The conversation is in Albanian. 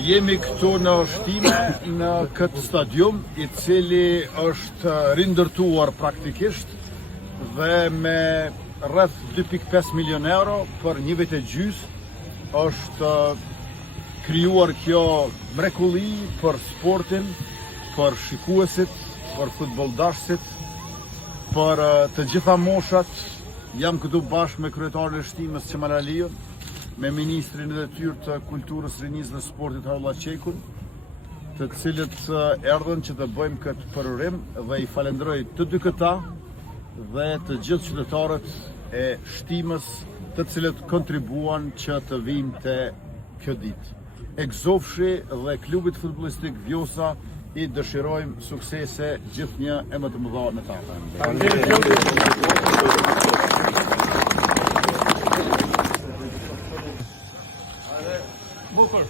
Jemi këtu në shtime në këtë stadium i cili është rindërtuar praktikisht dhe me rreth 2.5 milion euro për një vit e gjys është krijuar kjo mrekulli për sportin, për shikuesit, për futboldashësit, për të gjitha moshat. Jam këtu bashkë me kryetarin e shtimës Qemal Aliun, me ministrin e detyrë të kulturës, rinisë dhe sportit Harullah Qekun, të cilët erdhën që të bëjmë këtë përurim dhe i falenderoj të dy këta dhe të gjithë qytetarët e shtimës të cilët kontribuan që të vijmë te kjo ditë. Egzofshi dhe klubit futbollistik Vjosa i dëshirojmë suksese gjithnjë e më të mëdha në ta. Bukur.